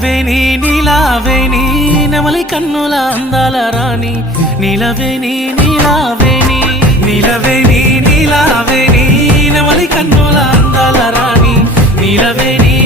నిలవేని నీలావేని నెమలి కన్నుల అందాల రాణి నిలవేని నీలావేని నిలవేని నీలావేని నెమలి కన్నుల అందాల రాణి నిలవేని